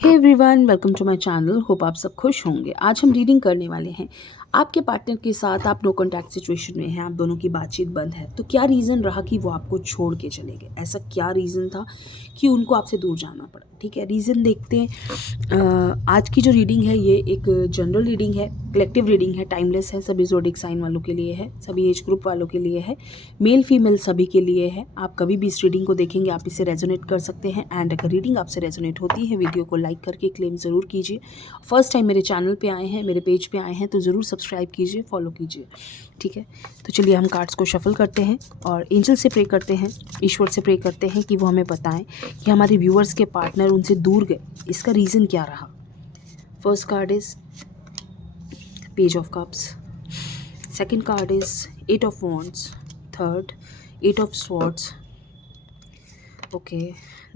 Hey everyone, welcome to my channel. Hope आप सब खुश होंगे। आज हम रीडिंग करने वाले हैं। आपके पार्टनर के साथ आप नो कॉन्टैक्ट सिचुएशन में हैं, आप दोनों की बातचीत बंद है। तो क्या रीज़न रहा कि वो आपको छोड़ के चले गए? ऐसा क्या रीज़न था कि उनको आपसे दूर जाना पड़ा? ठीक है, रीज़न देखते हैं। आज की जो रीडिंग है ये एक जनरल रीडिंग है, कलेक्टिव रीडिंग है, टाइमलेस है, सभी ज़ोडिक साइन वालों के लिए है, सभी एज ग्रुप वालों के लिए है, मेल फीमेल सभी के लिए है। आप कभी भी इस रीडिंग को देखेंगे आप इसे रेजोनेट कर सकते हैं। एंड अगर रीडिंग आपसे रेजोनेट होती है, वीडियो को लाइक करके क्लेम ज़रूर कीजिए। फर्स्ट टाइम मेरे चैनल पे आए हैं, मेरे पेज पे आए हैं, तो ज़रूर सब्सक्राइब कीजिए, फॉलो कीजिए। ठीक है, तो चलिए हम कार्ड्स को शफल करते हैं और एंजल से प्रे करते हैं, ईश्वर से प्रे करते हैं कि वो हमें बताएं कि हमारे व्यूअर्स के पार्टनर उनसे दूर गए, इसका रीज़न क्या रहा। First card is page of cups, second card is eight of wands, third eight of swords, okay,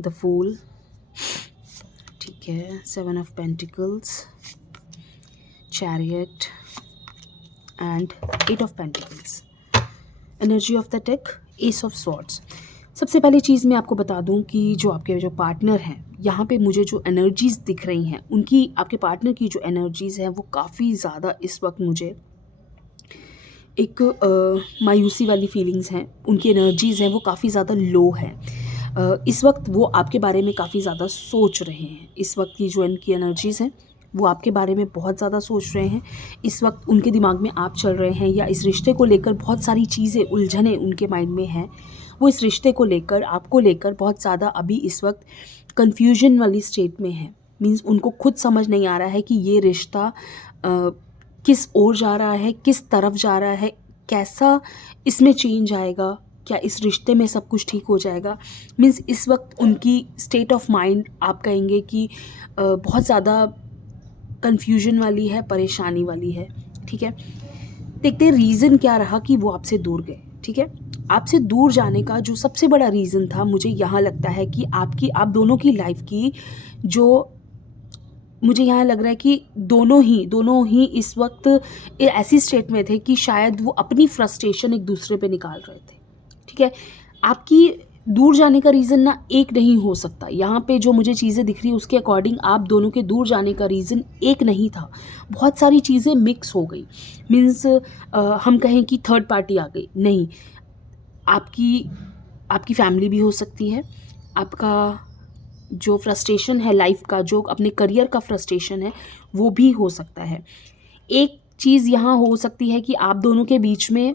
the fool, ठीक है, seven of pentacles, chariot and eight of pentacles. Energy of the deck, ace of swords. सबसे पहली चीज़ मैं आपको बता दूं कि जो आपके जो पार्टनर हैं, यहाँ पे मुझे जो एनर्जीज़ दिख रही हैं उनकी, आपके पार्टनर की जो एनर्जीज़ हैं वो काफ़ी ज़्यादा इस वक्त मुझे एक मायूसी वाली फीलिंग्स हैं। उनकी एनर्जीज़ हैं वो काफ़ी ज़्यादा लो है। इस वक्त वो आपके बारे में काफ़ी ज़्यादा सोच रहे हैं। इस वक्त की जो इनकी एनर्जीज़ हैं वो आपके बारे में बहुत ज़्यादा सोच रहे हैं। इस वक्त उनके दिमाग में आप चल रहे हैं, या इस रिश्ते को लेकर बहुत सारी चीज़ें, उलझनें उनके माइंड में हैं। वो इस रिश्ते को लेकर, आपको लेकर बहुत ज़्यादा अभी इस वक्त कन्फ्यूजन वाली स्टेट में है। मीन्स उनको खुद समझ नहीं आ रहा है कि ये रिश्ता किस ओर जा रहा है, किस तरफ जा रहा है, कैसा इसमें चेंज आएगा, क्या इस रिश्ते में सब कुछ ठीक हो जाएगा। मीन्स इस वक्त उनकी स्टेट ऑफ माइंड आप कहेंगे कि बहुत ज़्यादा कन्फ्यूजन वाली है, परेशानी वाली है। ठीक है, देखते हैं रीज़न क्या रहा कि वो आपसे दूर गए। ठीक है, आपसे दूर जाने का जो सबसे बड़ा रीज़न था, मुझे यहाँ लगता है कि आप दोनों की लाइफ की जो, मुझे यहाँ लग रहा है कि दोनों ही इस वक्त ऐसी स्टेट में थे कि शायद वो अपनी फ्रस्ट्रेशन एक दूसरे पे निकाल रहे थे। ठीक है, आपकी दूर जाने का रीज़न ना एक नहीं हो सकता। यहाँ पे जो मुझे चीज़ें दिख रही है उसके अकॉर्डिंग आप दोनों के दूर जाने का रीज़न एक नहीं था, बहुत सारी चीज़ें मिक्स हो गई। मीन्स हम कहें कि थर्ड पार्टी आ गई, नहीं, आपकी आपकी फैमिली भी हो सकती है, आपका जो फ्रस्ट्रेशन है लाइफ का, जो अपने करियर का फ्रस्ट्रेशन है, वो भी हो सकता है। एक चीज़ यहाँ हो सकती है कि आप दोनों के बीच में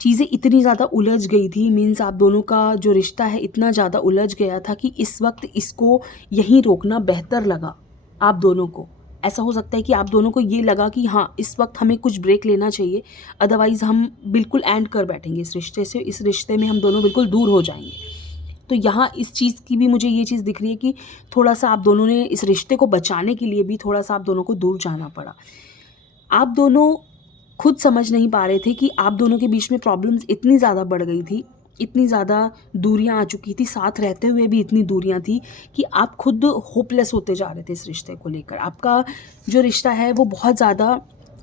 चीज़ें इतनी ज़्यादा उलझ गई थी, मीन्स आप दोनों का जो रिश्ता है इतना ज़्यादा उलझ गया था कि इस वक्त इसको यहीं रोकना बेहतर लगा आप दोनों को। ऐसा हो सकता है कि आप दोनों को ये लगा कि हाँ, इस वक्त हमें कुछ ब्रेक लेना चाहिए, अदरवाइज़ हम बिल्कुल एंड कर बैठेंगे इस रिश्ते से, इस रिश्ते में हम दोनों बिल्कुल दूर हो जाएंगे। तो यहाँ इस चीज़ की भी मुझे ये चीज़ दिख रही है कि थोड़ा सा आप दोनों ने इस रिश्ते को बचाने के लिए भी थोड़ा सा आप दोनों को दूर जाना पड़ा। आप दोनों खुद समझ नहीं पा रहे थे कि आप दोनों के बीच में प्रॉब्लम्स इतनी ज़्यादा बढ़ गई थी, इतनी ज़्यादा दूरियां आ चुकी थी, साथ रहते हुए भी इतनी दूरियां थी कि आप खुद होपलेस होते जा रहे थे इस रिश्ते को लेकर। आपका जो रिश्ता है वो बहुत ज़्यादा,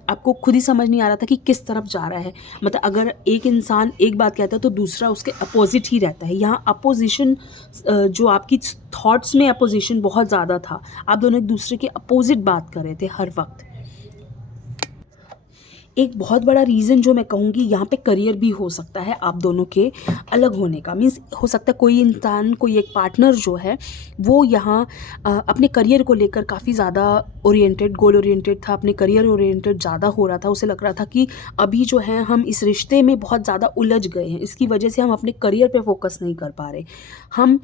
आपको खुद ही समझ नहीं आ रहा था कि किस तरफ जा रहा है। मतलब अगर एक इंसान एक बात कहता है तो दूसरा उसके अपोजिट ही रहता है। यहाँ अपोजिशन, जो आपकी थॉट्स में अपोजिशन बहुत ज़्यादा था, आप दोनों एक दूसरे के अपोजिट बात कर रहे थे हर वक्त। एक बहुत बड़ा रीज़न जो मैं कहूँगी यहाँ पे करियर भी हो सकता है आप दोनों के अलग होने का। मीन्स हो सकता है कोई इंसान, कोई एक पार्टनर जो है वो यहाँ अपने करियर को लेकर काफ़ी ज़्यादा ओरिएंटेड, गोल ओरिएंटेड था, अपने करियर ओरिएंटेड ज़्यादा हो रहा था। उसे लग रहा था कि अभी जो है हम इस रिश्ते में बहुत ज़्यादा उलझ गए हैं, इसकी वजह से हम अपने करियर पर फोकस नहीं कर पा रहे। हम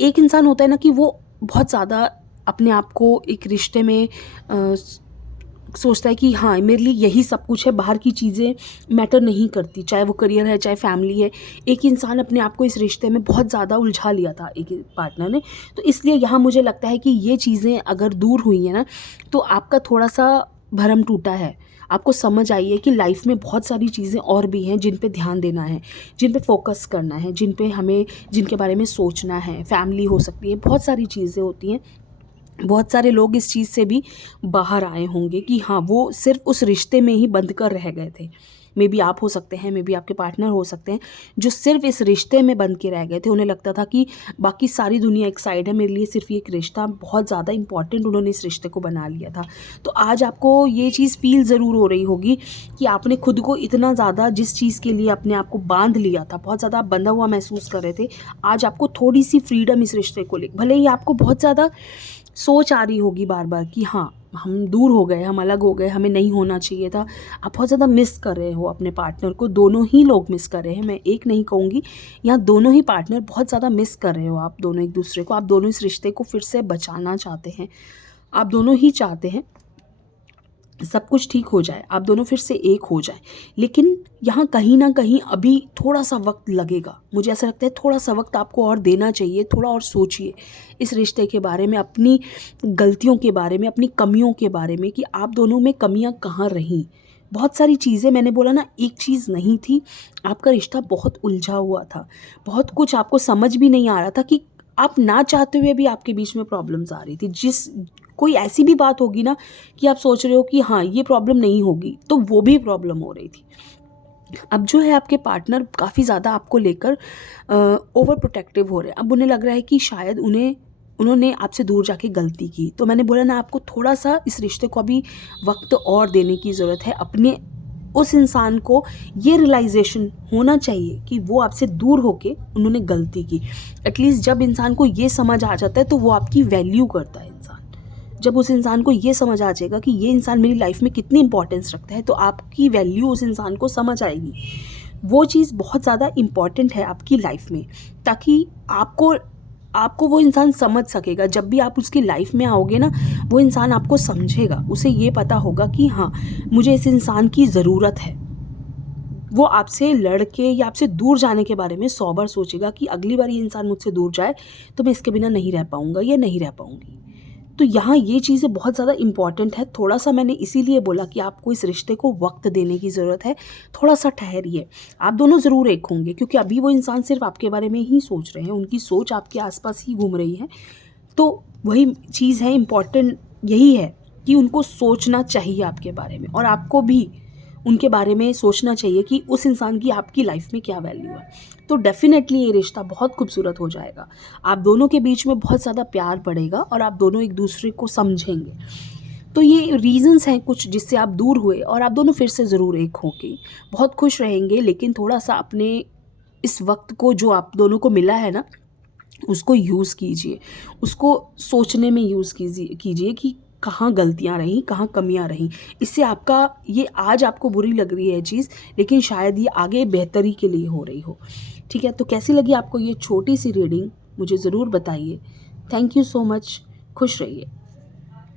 एक इंसान होता है ना कि वो बहुत ज़्यादा अपने आप को एक रिश्ते में सोचता है कि हाँ, मेरे लिए यही सब कुछ है, बाहर की चीज़ें मैटर नहीं करती, चाहे वो करियर है, चाहे फैमिली है। एक इंसान अपने आप को इस रिश्ते में बहुत ज़्यादा उलझा लिया था एक पार्टनर ने। तो इसलिए यहाँ मुझे लगता है कि ये चीज़ें अगर दूर हुई हैं ना, तो आपका थोड़ा सा भरम टूटा है। आपको समझ आई है कि लाइफ में बहुत सारी चीज़ें और भी हैं जिन पे ध्यान देना है, जिन पे फोकस करना है, जिनके बारे में सोचना है। फैमिली हो सकती है, बहुत सारी चीज़ें होती हैं। बहुत सारे लोग इस चीज़ से भी बाहर आए होंगे कि हाँ, वो सिर्फ उस रिश्ते में ही बंद कर रह गए थे। मे बी आप हो सकते हैं, मे बी आपके पार्टनर हो सकते हैं, जो सिर्फ इस रिश्ते में बंध के रह गए थे। उन्हें लगता था कि बाकी सारी दुनिया एक साइड है, मेरे लिए सिर्फ ये एक रिश्ता बहुत ज़्यादा इंपॉर्टेंट, उन्होंने इस रिश्ते को बना लिया था। तो आज आपको ये चीज़ फील ज़रूर हो रही होगी कि आपने खुद को इतना ज़्यादा जिस चीज़ के लिए अपने आप को बांध लिया था, बहुत ज़्यादा आप बंधा हुआ महसूस कर रहे थे, आज आपको थोड़ी सी फ्रीडम इस रिश्ते को लेकर, भले ही आपको बहुत ज़्यादा सोच आ रही होगी बार बार कि हाँ हम दूर हो गए, हम अलग हो गए, हमें नहीं होना चाहिए था। आप बहुत ज़्यादा मिस कर रहे हो अपने पार्टनर को, दोनों ही लोग मिस कर रहे हैं, मैं एक नहीं कहूँगी, यहाँ दोनों ही पार्टनर बहुत ज़्यादा मिस कर रहे हो आप दोनों एक दूसरे को। आप दोनों इस रिश्ते को फिर से बचाना चाहते हैं, आप दोनों ही चाहते हैं सब कुछ ठीक हो जाए, आप दोनों फिर से एक हो जाए। लेकिन यहाँ कहीं ना कहीं अभी थोड़ा सा वक्त लगेगा, मुझे ऐसा लगता है थोड़ा सा वक्त आपको और देना चाहिए। थोड़ा और सोचिए इस रिश्ते के बारे में, अपनी गलतियों के बारे में, अपनी कमियों के बारे में, कि आप दोनों में कमियाँ कहाँ रहीं। बहुत सारी चीज़ें, मैंने बोला ना एक चीज़ नहीं थी, आपका रिश्ता बहुत उलझा हुआ था, बहुत कुछ आपको समझ भी नहीं आ रहा था कि आप ना चाहते हुए भी आपके बीच में प्रॉब्लम्स आ रही थी। जिस कोई ऐसी भी बात होगी ना कि आप सोच रहे हो कि हाँ ये प्रॉब्लम नहीं होगी, तो वो भी प्रॉब्लम हो रही थी। अब जो है आपके पार्टनर काफ़ी ज़्यादा आपको लेकर ओवर प्रोटेक्टिव हो रहे हैं। अब उन्हें लग रहा है कि शायद उन्होंने आपसे दूर जाके गलती की। तो मैंने बोला ना आपको थोड़ा सा इस रिश्ते को अभी वक्त और देने की ज़रूरत है। अपने उस इंसान को ये रियलाइजेशन होना चाहिए कि वो आपसे दूर होके उन्होंने गलती की। एटलीस्ट जब इंसान को ये समझ आ जाता है तो वो आपकी वैल्यू करता है इंसान। जब उस इंसान को ये समझ आ जाएगा कि ये इंसान मेरी लाइफ में कितनी इंपॉर्टेंस रखता है, तो आपकी वैल्यू उस इंसान को समझ आएगी। वो चीज़ बहुत ज़्यादा इम्पॉर्टेंट है आपकी लाइफ में, ताकि आपको वो इंसान समझ सकेगा। जब भी आप उसकी लाइफ में आओगे ना, वो इंसान आपको समझेगा, उसे ये पता होगा कि हाँ मुझे इस इंसान की ज़रूरत है। वो आपसे लड़ के या आपसे दूर जाने के बारे में 100 बार सोचेगा कि अगली बार ये इंसान मुझसे दूर जाए तो मैं इसके बिना नहीं रह पाऊँगा या नहीं रह पाऊँगी। तो यहाँ ये चीज़ें बहुत ज़्यादा इम्पॉर्टेंट है। थोड़ा सा मैंने इसीलिए बोला कि आपको इस रिश्ते को वक्त देने की ज़रूरत है। थोड़ा सा ठहरिए, आप दोनों ज़रूर एक होंगे, क्योंकि अभी वो इंसान सिर्फ आपके बारे में ही सोच रहे हैं, उनकी सोच आपके आसपास ही घूम रही है। तो वही चीज़ है, इम्पॉर्टेंट यही है कि उनको सोचना चाहिए आपके बारे में, और आपको भी उनके बारे में सोचना चाहिए कि उस इंसान की आपकी लाइफ में क्या वैल्यू है। तो डेफ़िनेटली ये रिश्ता बहुत खूबसूरत हो जाएगा। आप दोनों के बीच में बहुत ज़्यादा प्यार बढ़ेगा और आप दोनों एक दूसरे को समझेंगे। तो ये रीज़न्स हैं कुछ जिससे आप दूर हुए, और आप दोनों फिर से ज़रूर एक होंगे, बहुत खुश रहेंगे। लेकिन थोड़ा सा अपने इस वक्त को जो आप दोनों को मिला है ना, उसको यूज़ कीजिए, उसको सोचने में यूज़ कीजिए कि कहाँ गलतियाँ रहीं, कहाँ कमियाँ रहीं। इससे आपका ये आज आपको बुरी लग रही है चीज़, लेकिन शायद ये आगे बेहतरी के लिए हो रही हो। ठीक है, तो कैसी लगी आपको ये छोटी सी रीडिंग, मुझे ज़रूर बताइए। थैंक यू सो मच, खुश रहिए।